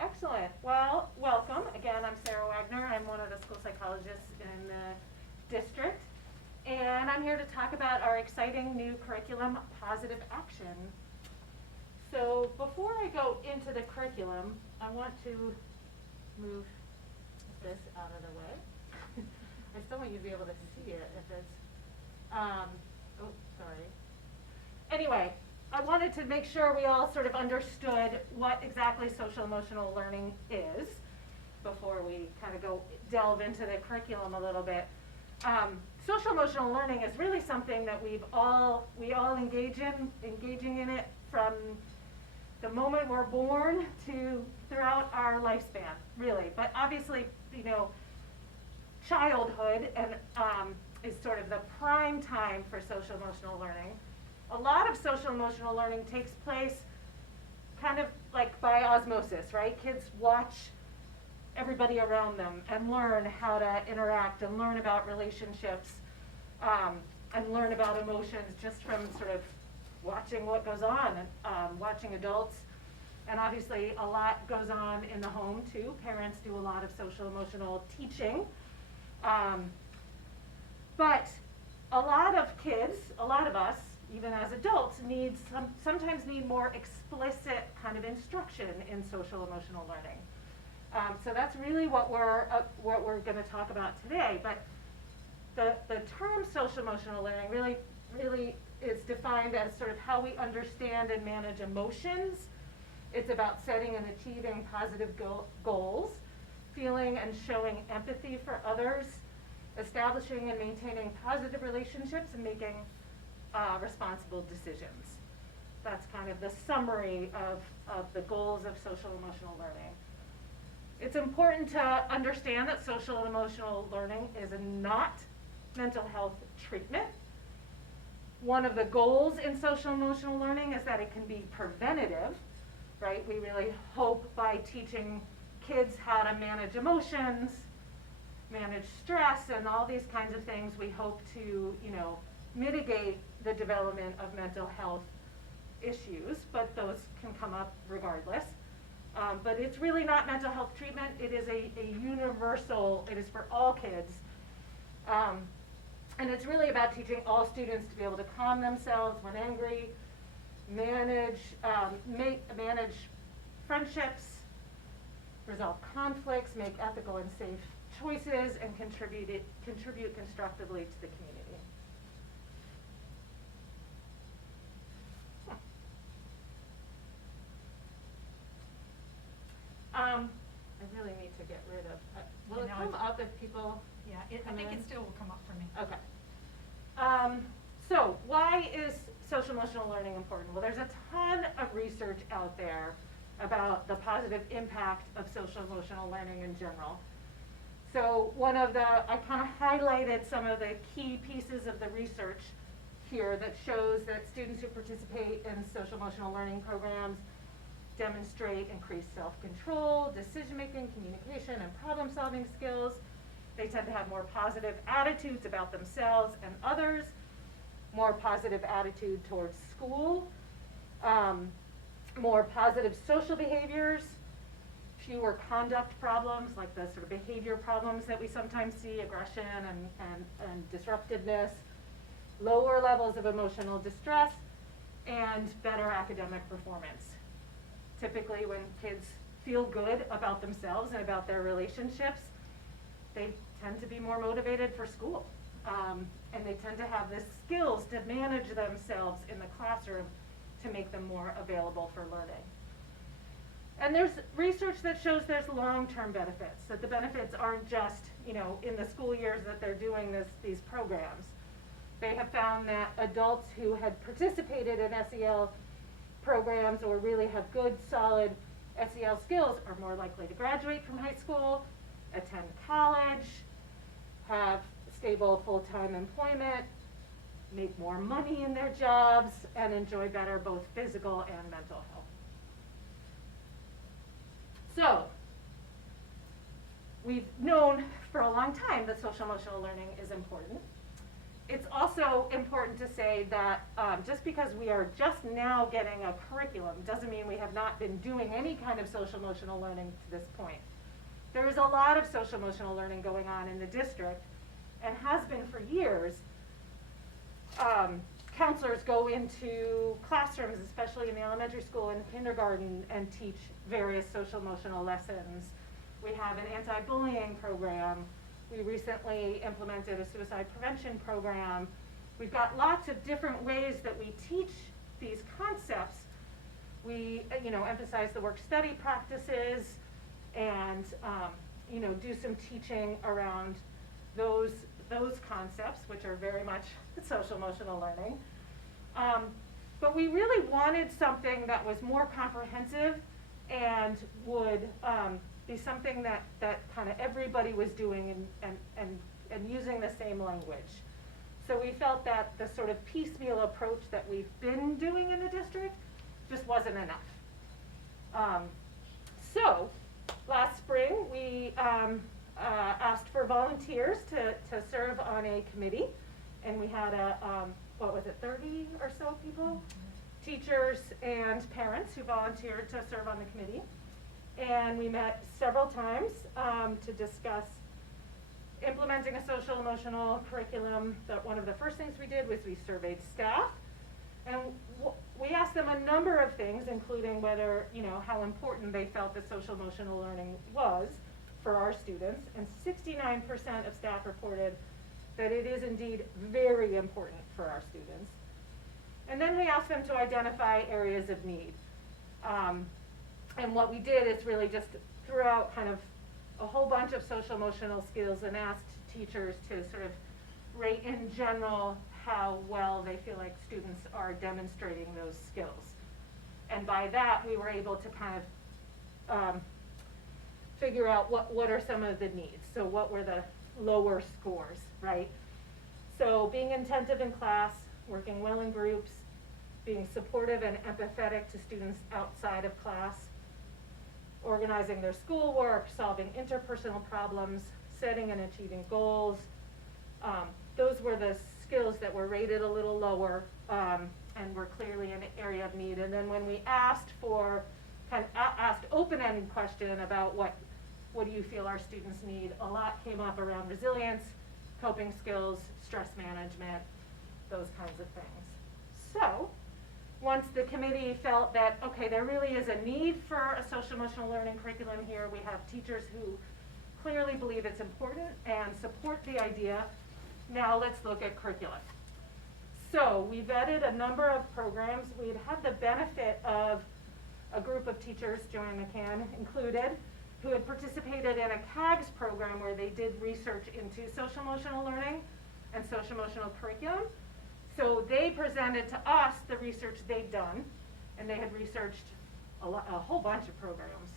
Excellent. Well, welcome. Again, I'm Sarah Wagner. I'm one of the school psychologists in the district. And I'm here to talk about our exciting new curriculum, Positive Action. So before I go into the curriculum, I want to move this out of the way. I still want you to be able to see it if it's, oh, sorry. Anyway, I wanted to make sure we all sort of understood what exactly social emotional learning is before we kind of delve into the curriculum a little bit. Social emotional learning is really something that we all engaging in it from the moment we're born to throughout our lifespan, really. But obviously, childhood and is sort of the prime time for social emotional learning. A lot of social emotional learning takes place kind of like by osmosis, right? Kids watch everybody around them and learn how to interact and learn about relationships and learn about emotions just from sort of watching what goes on and watching adults. And obviously a lot goes on in the home too. Parents do a lot of social emotional teaching. But a lot of kids, a lot of us, even as adults, sometimes need more explicit kind of instruction in social emotional learning. So that's really what we're going to talk about today. But the term social emotional learning really is defined as sort of how we understand and manage emotions. It's about setting and achieving positive goals, feeling and showing empathy for others, establishing and maintaining positive relationships, and making responsible decisions. That's kind of the summary of the goals of social emotional learning. It's important to understand that social and emotional learning is not mental health treatment. One of the goals in social emotional learning is that it can be preventative, right? We really hope by teaching kids how to manage emotions, manage stress, and all these kinds of things, we hope to, mitigate the development of mental health issues, but those can come up regardless. But it's really not mental health treatment. It is a universal, it is for all kids. And it's really about teaching all students to be able to calm themselves when angry, manage friendships, resolve conflicts, make ethical and safe choices, and contribute constructively to the community. I really need to get rid of, will it come up if people? Yeah, I think it still will come up for me. Okay. So why is social emotional learning important? Well, there's a ton of research out there about the positive impact of social emotional learning in general. So I kind of highlighted some of the key pieces of the research here that shows that students who participate in social emotional learning programs demonstrate increased self-control, decision-making, communication, and problem-solving skills. They tend to have more positive attitudes about themselves and others, more positive attitude towards school, more positive social behaviors, fewer conduct problems like the sort of behavior problems that we sometimes see, aggression and disruptiveness, lower levels of emotional distress, and better academic performance. Typically when kids feel good about themselves and about their relationships, they tend to be more motivated for school. And they tend to have the skills to manage themselves in the classroom to make them more available for learning. And there's research that shows there's long-term benefits, that the benefits aren't just, in the school years that they're doing these programs. They have found that adults who had participated in SEL programs or really have good, solid SEL skills are more likely to graduate from high school, attend college, have stable full-time employment, make more money in their jobs, and enjoy better both physical and mental health. So, we've known for a long time that social emotional learning is important. It's also important to say that just because we are just now getting a curriculum doesn't mean we have not been doing any kind of social emotional learning to this point. There is a lot of social emotional learning going on in the district and has been for years. Counselors go into classrooms, especially in the elementary school and kindergarten, and teach various social emotional lessons. We have an anti-bullying program. We recently implemented a suicide prevention program. We've got lots of different ways that we teach these concepts. We, emphasize the work-study practices and, do some teaching around those concepts, which are very much social emotional learning. But we really wanted something that was more comprehensive and would be something that kind of everybody was doing and using the same language. So we felt that the sort of piecemeal approach that we've been doing in the district just wasn't enough. So last spring we asked for volunteers to serve on a committee, and we had 30 or so people, teachers and parents who volunteered to serve on the committee. And we met several times to discuss implementing a social emotional curriculum. One of the first things we did was we surveyed staff, and we asked them a number of things, including whether, how important they felt that social emotional learning was for our students, and 69% of staff reported that it is indeed very important for our students. And then we asked them to identify areas of need. And what we did is really just threw out kind of a whole bunch of social emotional skills and asked teachers to sort of rate in general how well they feel like students are demonstrating those skills. And by that, we were able to kind of figure out what are some of the needs. So what were the lower scores, right? So being attentive in class, working well in groups, being supportive and empathetic to students outside of class, organizing their schoolwork, solving interpersonal problems, setting and achieving goals. Those were the skills that were rated a little lower and were clearly an area of need. And then when we asked for, asked open-ended question about what do you feel our students need, a lot came up around resilience, coping skills, stress management, those kinds of things. So once the committee felt that, okay, there really is a need for a social emotional learning curriculum here, we have teachers who clearly believe it's important and support the idea. Now let's look at curriculum. So we vetted a number of programs. We'd had the benefit of a group of teachers, Joanne McCann included, who had participated in a CAGS program where they did research into social emotional learning and social emotional curriculum. So they presented to us the research they'd done, and they had researched a whole bunch of programs,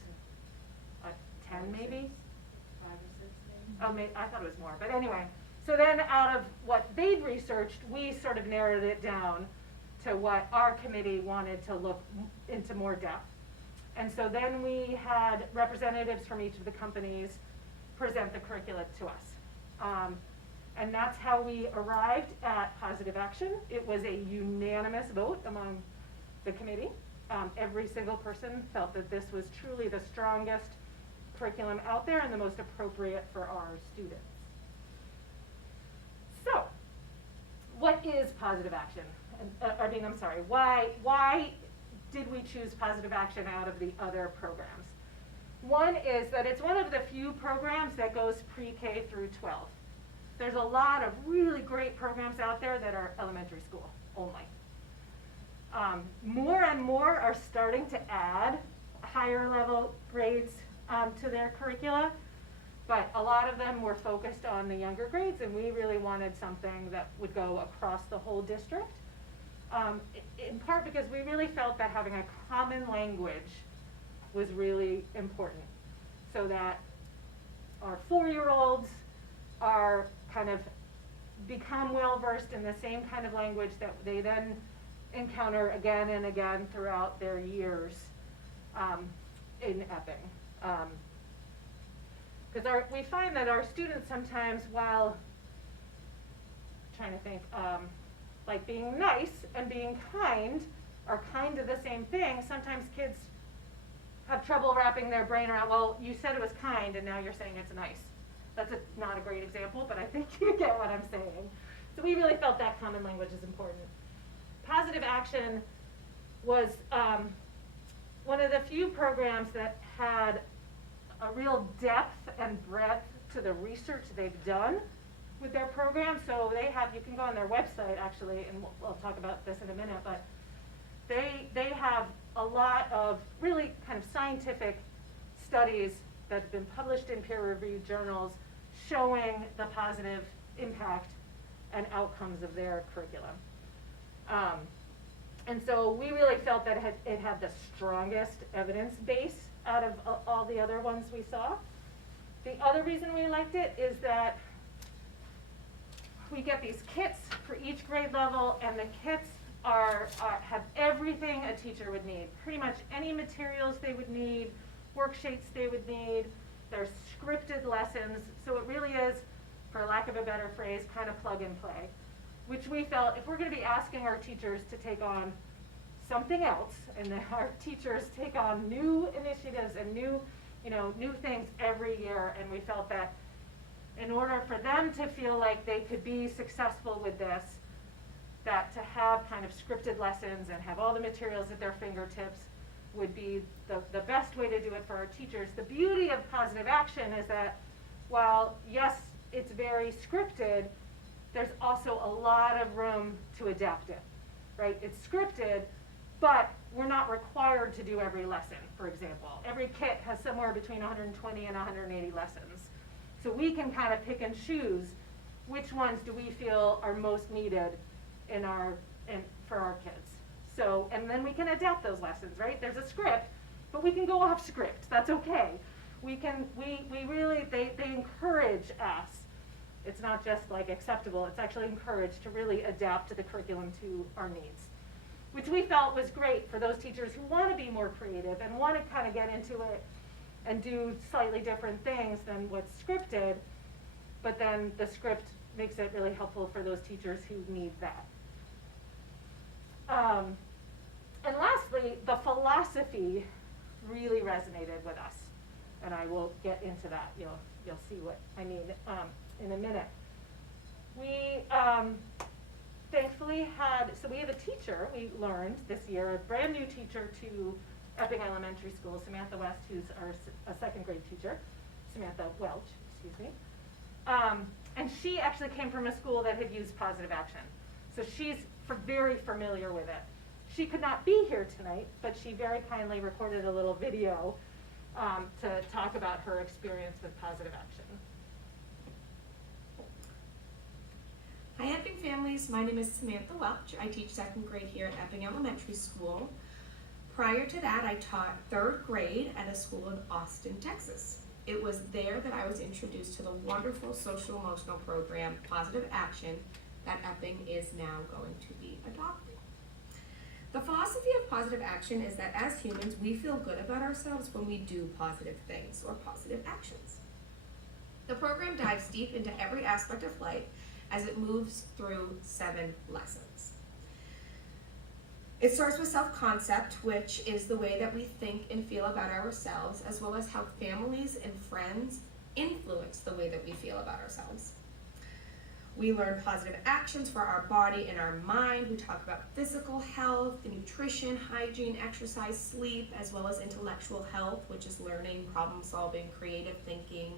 10 maybe? 5 or 6 maybe? Oh, maybe, I thought it was more, but anyway. So then out of what they'd researched, we sort of narrowed it down to what our committee wanted to look into more depth. And so then we had representatives from each of the companies present the curricula to us. And that's how we arrived at positive action. It was a unanimous vote among the committee. Every single person felt that this was truly the strongest curriculum out there and the most appropriate for our students. So, what is positive action? Why did we choose positive action out of the other programs? One is that it's one of the few programs that goes pre-K through 12. There's a lot of really great programs out there that are elementary school only. More and more are starting to add higher level grades to their curricula, but a lot of them were focused on the younger grades, and we really wanted something that would go across the whole district. In part because we really felt that having a common language was really important, so that our 4-year-olds are kind of become well versed in the same kind of language that they then encounter again and again throughout their years in Epping. Because we find that our students sometimes, while trying to think, like being nice and being kind are kind of the same thing. Sometimes kids have trouble wrapping their brain around, well, you said it was kind and now you're saying it's nice. That's not a great example, but I think you get what I'm saying. So we really felt that common language is important. Positive action was one of the few programs that had a real depth and breadth to the research they've done with their program. So they have, you can go on their website actually, and we'll talk about this in a minute, but they have a lot of really kind of scientific studies that have been published in peer-reviewed journals showing the positive impact and outcomes of their curriculum. And so we really felt that it had the strongest evidence base out of all the other ones we saw. The other reason we liked it is that we get these kits for each grade level, and the kits have everything a teacher would need. Pretty much any materials they would need, worksheets they would need. There's scripted lessons, so it really is, for lack of a better phrase, kind of plug and play, which we felt if we're going to be asking our teachers to take on something else, and that our teachers take on new initiatives and new things every year, and we felt that in order for them to feel like they could be successful with this, that to have kind of scripted lessons and have all the materials at their fingertips would be the best way to do it for our teachers. The beauty of positive action is that while, yes, it's very scripted, there's also a lot of room to adapt it, right? It's scripted, but we're not required to do every lesson, for example. Every kit has somewhere between 120 and 180 lessons. So we can kind of pick and choose which ones do we feel are most needed for our kids. So, and then we can adapt those lessons, right? There's a script, but we can go off script. That's okay. We really, they encourage us. It's not just like acceptable, it's actually encouraged to really adapt to the curriculum to our needs, which we felt was great for those teachers who want to be more creative and want to kind of get into it and do slightly different things than what's scripted, but then the script makes it really helpful for those teachers who need that. And lastly, the philosophy really resonated with us, and I will get into that. You'll see what I mean in a minute. We thankfully we have a teacher, we learned this year, a brand new teacher to Epping Elementary School, Samantha Welch, who's a second grade teacher, Samantha Welch, excuse me. And she actually came from a school that had used positive action. So she's very familiar with it. She could not be here tonight, but she very kindly recorded a little video to talk about her experience with positive action. Hi Epping families, my name is Samantha Welch. I teach second grade here at Epping Elementary School. Prior to that, I taught third grade at a school in Austin, Texas. It was there that I was introduced to the wonderful social emotional program, Positive Action, that Epping is now going to be adopting. The philosophy of positive action is that as humans, we feel good about ourselves when we do positive things or positive actions. The program dives deep into every aspect of life as it moves through 7 lessons. It starts with self-concept, which is the way that we think and feel about ourselves, as well as how families and friends influence the way that we feel about ourselves. We learn positive actions for our body and our mind. We talk about physical health, nutrition, hygiene, exercise, sleep, as well as intellectual health, which is learning, problem solving, creative thinking,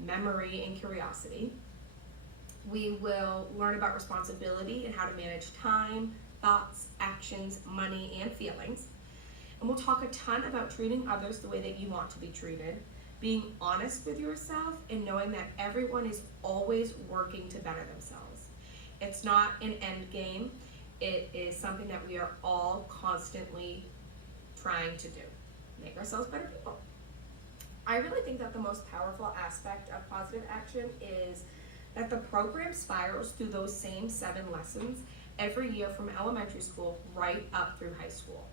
memory, and curiosity. We will learn about responsibility and how to manage time, thoughts, actions, money, and feelings. And we'll talk a ton about treating others the way that you want to be treated, being honest with yourself, and knowing that everyone is always working to better themselves. It's not an end game. It is something that we are all constantly trying to do, make ourselves better people. I really think that the most powerful aspect of positive action is that the program spirals through those same 7 lessons every year from elementary school right up through high school.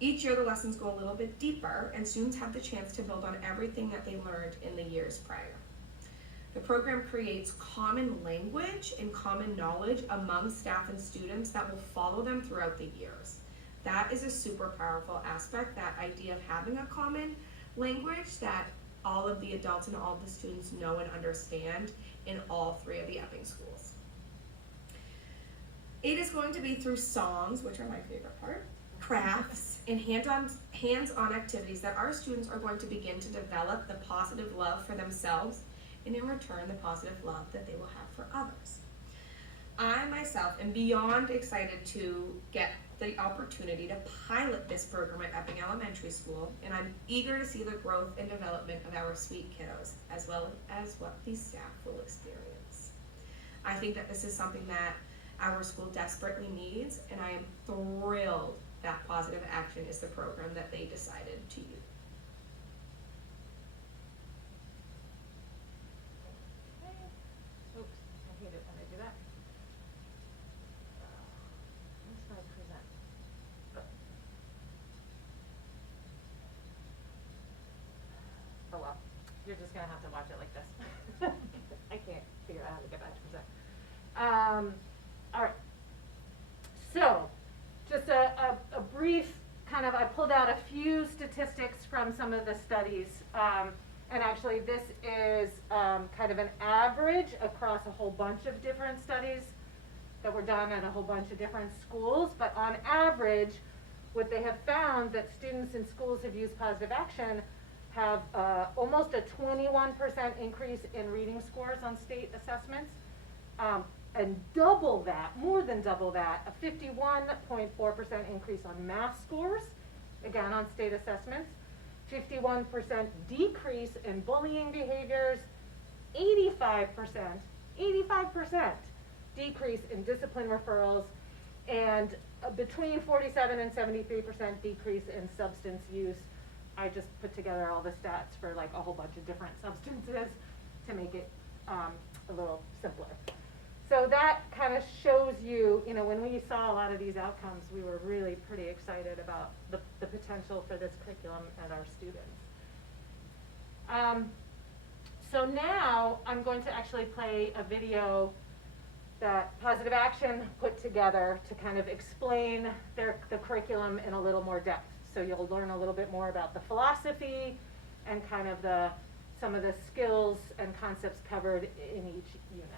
Each year the lessons go a little bit deeper and students have the chance to build on everything that they learned in the years prior. The program creates common language and common knowledge among staff and students that will follow them throughout the years. That is a super powerful aspect, that idea of having a common language that all of the adults and all of the students know and understand in all 3 of the Epping schools. It is going to be through songs, which are my favorite part, crafts, and hands-on activities that our students are going to begin to develop the positive love for themselves, and in return, the positive love that they will have for others. I myself am beyond excited to get the opportunity to pilot this program at Epping Elementary School, and I'm eager to see the growth and development of our sweet kiddos, as well as what these staff will experience. I think that this is something that our school desperately needs, and I am thrilled that Positive Action is the program that they decided to use. Oops, I hate it when I do that. Where's my present? Oh well, you're just gonna have to watch it like this. I can't figure out how to get back to present. All right. So, just a brief kind of, I pulled out a few statistics from some of the studies. And actually this is kind of an average across a whole bunch of different studies that were done at a whole bunch of different schools. But on average, what they have found that students in schools who've used Positive Action have almost a 21% increase in reading scores on state assessments. And double that, more than double that, a 51.4% increase on math scores, again on state assessments, 51% decrease in bullying behaviors, 85% decrease in discipline referrals, and between 47 and 73% decrease in substance use. I just put together all the stats for like a whole bunch of different substances to make it a little simpler. So that kind of shows you, you know, when we saw a lot of these outcomes, we were really pretty excited about the potential for this curriculum and our students. So now I'm going to actually play a video that Positive Action put together to kind of explain the curriculum in a little more depth. So you'll learn a little bit more about the philosophy and kind of some of the skills and concepts covered in each unit.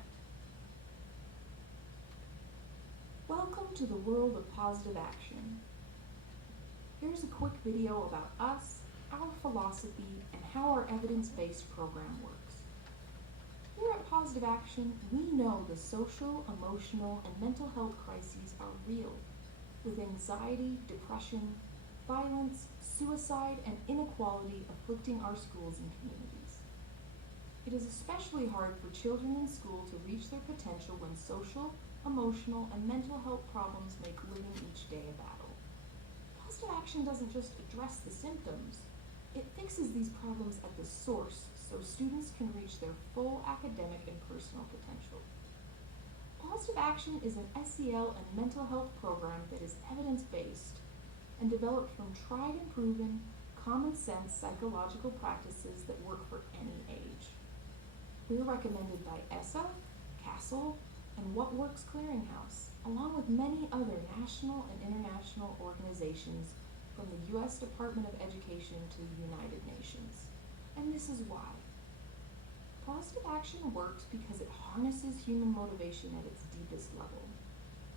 Welcome to the world of Positive Action. Here's a quick video about us, our philosophy, and how our evidence-based program works. Here at Positive Action, we know the social, emotional, and mental health crises are real, with anxiety, depression, violence, suicide, and inequality afflicting our schools and communities. It is especially hard for children in school to reach their potential when social, emotional, and mental health problems make living each day a battle. Positive Action doesn't just address the symptoms, it fixes these problems at the source so students can reach their full academic and personal potential. Positive Action is an SEL and mental health program that is evidence-based and developed from tried and proven, common-sense psychological practices that work for any age. We're recommended by ESSA, CASEL, and What Works Clearinghouse, along with many other national and international organizations from the U.S. Department of Education to the United Nations. And this is why. Positive Action works because it harnesses human motivation at its deepest level.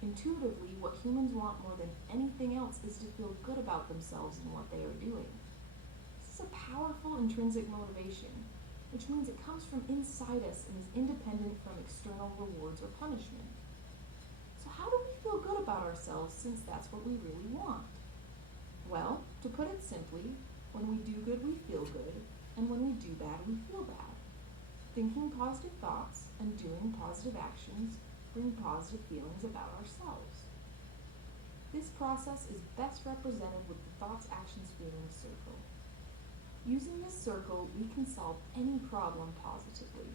Intuitively, what humans want more than anything else is to feel good about themselves and what they are doing. This is a powerful intrinsic motivation, which means it comes from inside us and is independent from external rewards or punishment. So how do we feel good about ourselves since that's what we really want? Well, to put it simply, when we do good, we feel good, and when we do bad, we feel bad. Thinking positive thoughts and doing positive actions bring positive feelings about ourselves. This process is best represented with the thoughts, actions, feelings circle. Using this circle, we can solve any problem positively.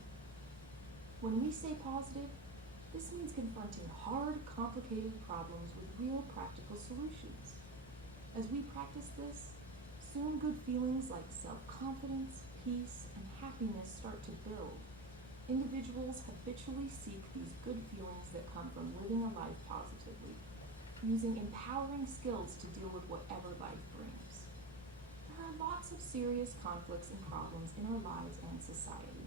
When we say positive, this means confronting hard, complicated problems with real practical solutions. As we practice this, soon good feelings like self-confidence, peace, and happiness start to build, individuals habitually seek these good feelings that come from living a life positively, using empowering skills to deal with whatever life brings. There are lots of serious conflicts and problems in our lives and society.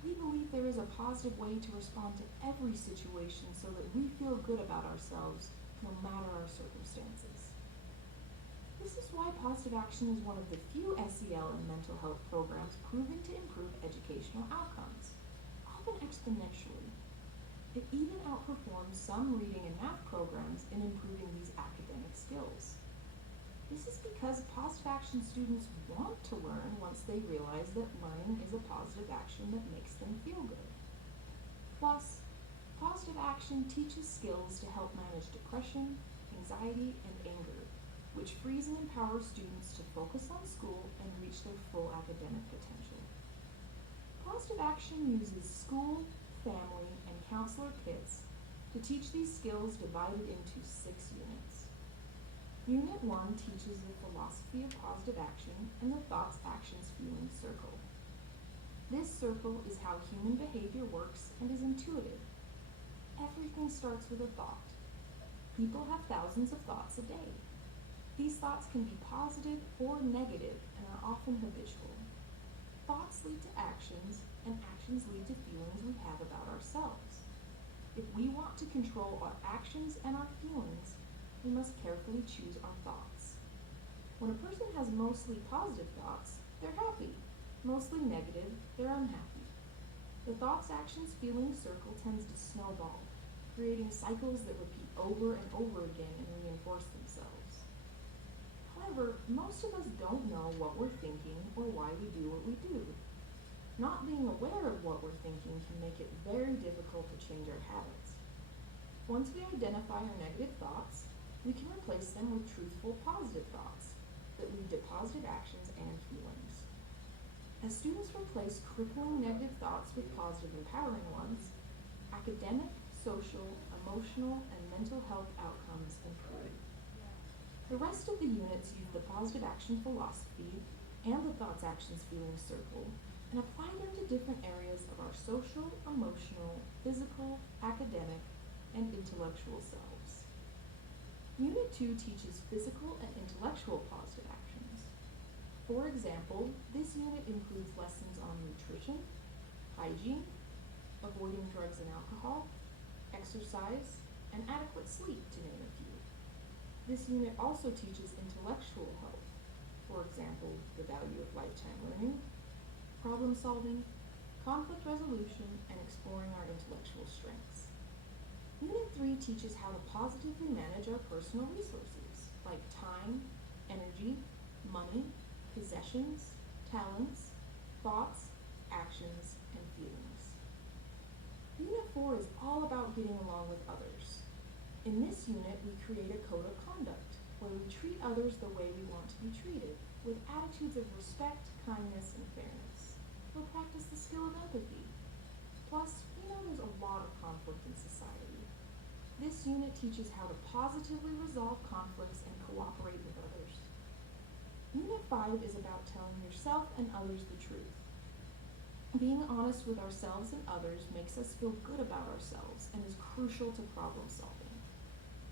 We believe there is a positive way to respond to every situation so that we feel good about ourselves no matter our circumstances. This is why positive action is one of the few SEL and mental health programs proven to improve educational outcomes, often exponentially. It even outperforms some reading and math programs in improving these academic skills. This is because positive action students want to learn once they realize that learning is a positive action that makes them feel good. Plus, positive action teaches skills to help manage depression, anxiety, and anger, which frees and empowers students to focus on school and reach their full academic potential. Positive action uses school, family, and counselor kits to teach these skills divided into 6 units. Unit 1 teaches the philosophy of positive action and the thoughts, actions, feelings circle. This circle is how human behavior works and is intuitive. Everything starts with a thought. People have thousands of thoughts a day. These thoughts can be positive or negative and are often habitual. Thoughts lead to actions, and actions lead to feelings we have about ourselves. If we want to control our actions and our feelings, we must carefully choose our thoughts. When a person has mostly positive thoughts, they're happy. Mostly negative, they're unhappy. The thoughts, actions, feelings circle tends to snowball, creating cycles that repeat over and over again and reinforce themselves. However, most of us don't know what we're thinking or why we do what we do. Not being aware of what we're thinking can make it very difficult to change our habits. Once we identify our negative thoughts, we can replace them with truthful, positive thoughts that lead to positive actions and feelings. As students replace crippling negative thoughts with positive, empowering ones, academic, social, emotional, and mental health outcomes improve. The rest of the units use the positive action philosophy and the thoughts, actions, feelings circle and apply them to different areas of our social, emotional, physical, academic, and intellectual selves. Unit 2 teaches physical and intellectual positive actions. For example, this unit includes lessons on nutrition, hygiene, avoiding drugs and alcohol, exercise, and adequate sleep, to name a few. This unit also teaches intellectual health, for example, the value of lifetime learning, problem solving, conflict resolution, and exploring our intellectual strengths. Unit 3 teaches how to positively manage our personal resources, like time, energy, money, possessions, talents, thoughts, actions, and feelings. Unit 4 is all about getting along with others. In this unit, we create a code of conduct, where we treat others the way we want to be treated, with attitudes of respect, kindness, and fairness. We'll practice the skill of empathy. Plus, we know there's a lot of conflict in society. This unit teaches how to positively resolve conflicts and cooperate with others. Unit 5 is about telling yourself and others the truth. Being honest with ourselves and others makes us feel good about ourselves and is crucial to problem solving.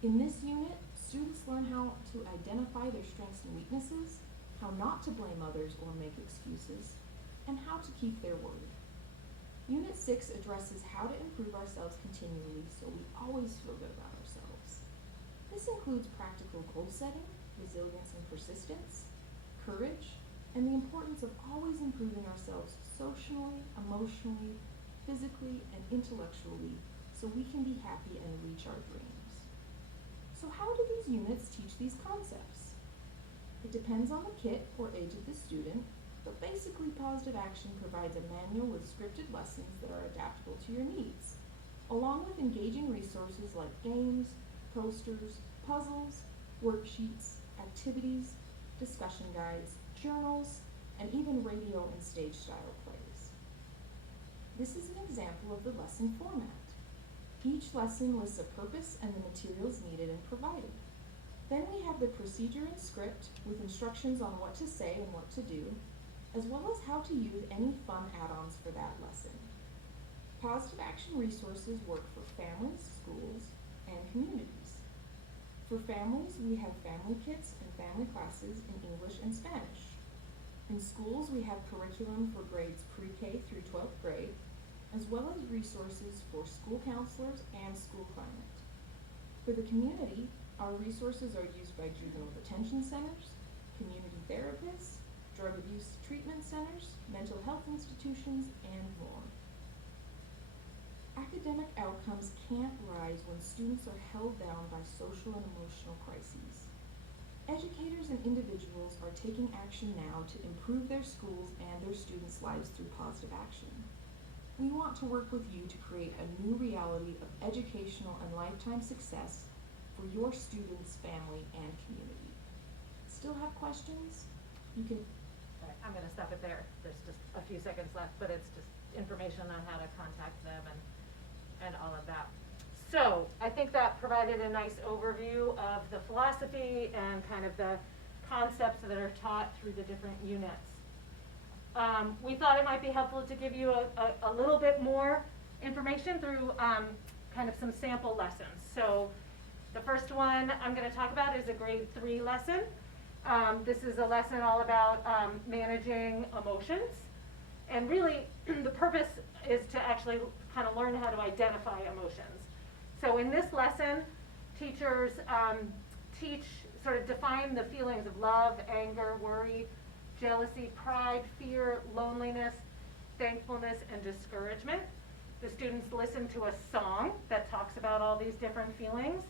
In this unit, students learn how to identify their strengths and weaknesses, how not to blame others or make excuses, and how to keep their word. Unit 6 addresses how to improve ourselves continually so we always feel good about ourselves. This includes practical goal setting, resilience and persistence, courage, and the importance of always improving ourselves socially, emotionally, physically, and intellectually so we can be happy and reach our dreams. So how do these units teach these concepts? It depends on the kit or age of the student, but basically positive action provides a manual with scripted lessons that are adaptable to your needs, along with engaging resources like games, posters, puzzles, worksheets, activities, discussion guides, journals, and even radio and stage style plays. This is an example of the lesson format. Each lesson lists a purpose and the materials needed and provided. Then we have the procedure and script with instructions on what to say and what to do, as well as how to use any fun add-ons for that lesson. Positive action resources work for families, schools, and communities. For families, we have family kits and family classes in English and Spanish. In schools, we have curriculum for grades pre-K through 12th grade, as well as resources for school counselors and school climate. For the community, our resources are used by juvenile detention centers, community therapists, drug abuse treatment centers, mental health institutions, and more. Academic outcomes can't rise when students are held down by social and emotional crises. Educators and individuals are taking action now to improve their schools and their students' lives through positive action. We want to work with you to create a new reality of educational and lifetime success for your students, family, and community. Still have questions? You can. All right, I'm going to stop it there. There's just a few seconds left, but it's just information on how to contact them and all of that. So I think that provided a nice overview of the philosophy and kind of the concepts that are taught through the different units. We thought it might be helpful to give you a little bit more information through kind of some sample lessons. So the first one I'm going to talk about is a grade 3 lesson. This is a lesson all about managing emotions. And really, the purpose is to actually kind of learn how to identify emotions. So in this lesson, teachers define the feelings of love, anger, worry, jealousy, pride, fear, loneliness, thankfulness, and discouragement. The students listen to a song that talks about all these different feelings.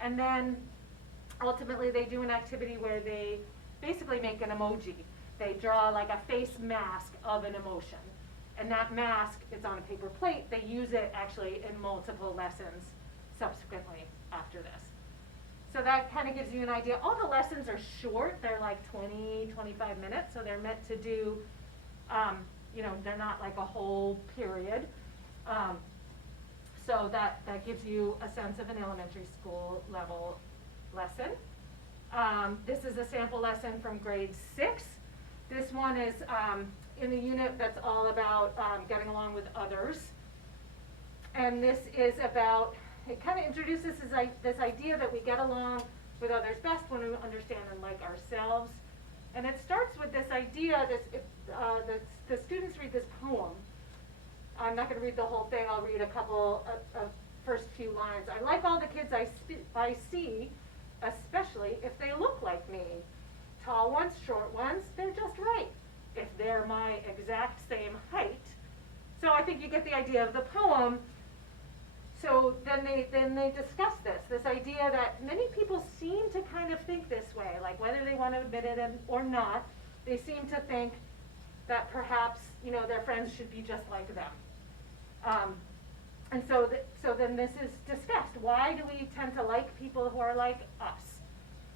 And then ultimately they do an activity where they basically make an emoji. They draw like a face mask of an emotion. And that mask is on a paper plate. They use it actually in multiple lessons subsequently after this. So that kind of gives you an idea. All the lessons are short. They're like 20, 25 minutes. So they're meant to do, they're not like a whole period. So that gives you a sense of an elementary school level lesson. This is a sample lesson from grade 6. This one is in the unit that's all about getting along with others. And this is about, it kind of introduces this idea that we get along with others best when we understand and like ourselves. And it starts with this idea that the students read this poem. I'm not going to read the whole thing. I'll read a couple of first few lines. I like all the kids I see, especially if they look like me. Tall ones, short ones, they're just right. If they're my exact same height. So I think you get the idea of the poem. So then they discuss this idea that many people seem to kind of think this way, like whether they want to admit it or not, they seem to think that perhaps, their friends should be just like them. And so then this is discussed. Why do we tend to like people who are like us?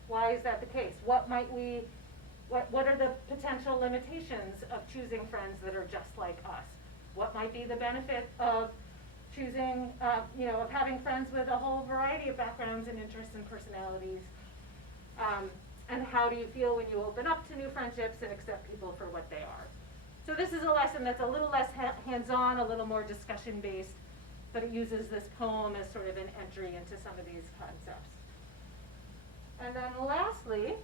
Why is that the case? What are the potential limitations of choosing friends that are just like us? What might be the benefit of choosing, of having friends with a whole variety of backgrounds and interests and personalities? And how do you feel when you open up to new friendships and accept people for what they are? So this is a lesson that's a little less hands-on, a little more discussion-based, but it uses this poem as sort of an entry into some of these concepts. And then lastly,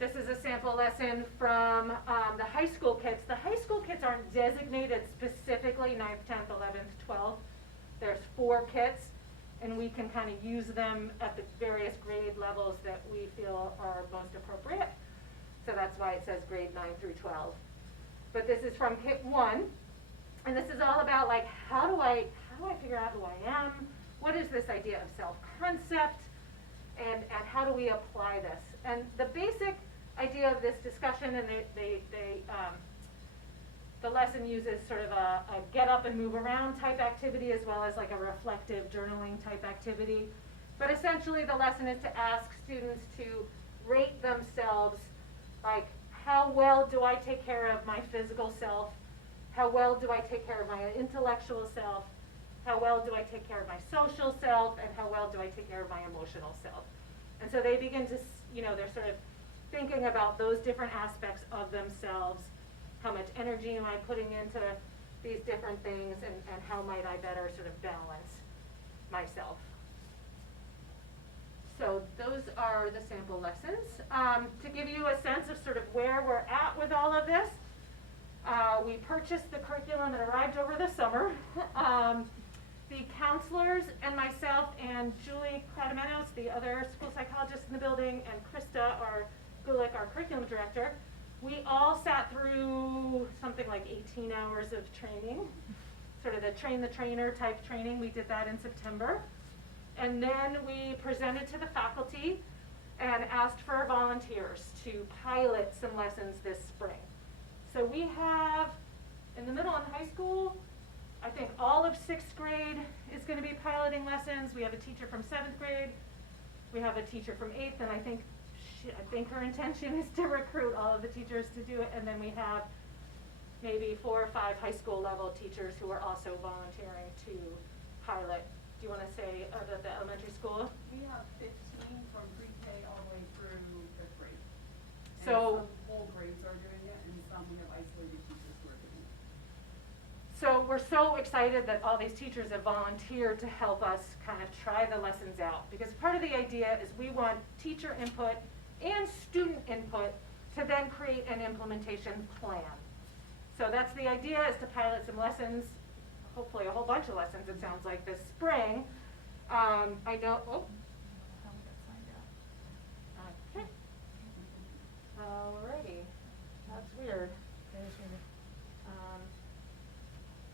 this is a sample lesson from the high school kids. The high school kids aren't designated specifically 9th, 10th, 11th, 12th. There's 4 kits, and we can kind of use them at the various grade levels that we feel are most appropriate. So that's why it says grade 9 through 12. But this is from kit 1, and this is all about like how do I figure out who I am? What is this idea of self-concept? And how do we apply this? And the basic idea of this discussion, and the lesson uses sort of a get up and move around type activity as well as like a reflective journaling type activity. But essentially the lesson is to ask students to rate themselves, like how well do I take care of my physical self? How well do I take care of my intellectual self? How well do I take care of my social self? And how well do I take care of my emotional self? And so they begin to, they're sort of thinking about those different aspects of themselves. How much energy am I putting into these different things and how might I better sort of balance myself. So those are the sample lessons. To give you a sense of sort of where we're at with all of this, we purchased the curriculum. It arrived over the summer. The counselors and myself and Julie Cladamenos, the other school psychologist in the building, and Krista, our Gulick, our curriculum director, we all sat through something like 18 hours of training, sort of the train the trainer type training. We did that in September. And then we presented to the faculty and asked for volunteers to pilot some lessons this spring. So we have, in the middle and high school, I think all of 6th grade is going to be piloting lessons. We have a teacher from 7th grade. We have a teacher from 8th, and I think her intention is to recruit all of the teachers to do it. And then we have maybe 4 or 5 high school level teachers who are also volunteering to pilot. Do you want to say about the elementary school? We have 15 from pre-K all the way through 5th grade. And So some whole grades are doing it, and some we have isolated teachers who are doing it. So we're so excited that all these teachers have volunteered to help us kind of try the lessons out, because part of the idea is we want teacher input and student input to then create an implementation plan. So that's the idea, is to pilot some lessons, hopefully a whole bunch of lessons, it sounds like, this spring. I know, okay. Alrighty, that's weird.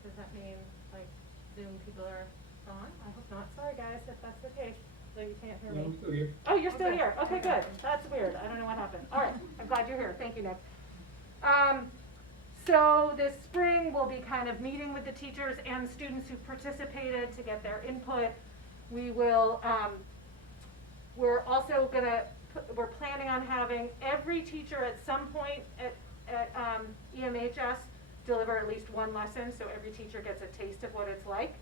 Does that mean, like, Zoom people are on? I hope not. Sorry guys, if that's the case, so you can't hear me. No, I'm still here. Oh, you're still here. Okay, good. That's weird. I don't know what happened. All right, I'm glad you're here. Thank you, Nick. So this spring we'll be kind of meeting with the teachers and students who participated to get their input. We will, we're also gonna, we're planning on having every teacher at some point at EMHS deliver at least one lesson, so every teacher gets a taste of what it's like.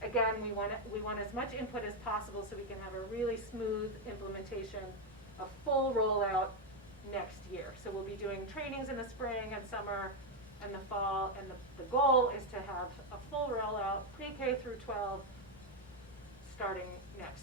Again, we want as much input as possible so we can have a really smooth implementation, a full rollout next year. So we'll be doing trainings in the spring and summer and the fall, and the goal is to have a full rollout pre-K through 12 starting next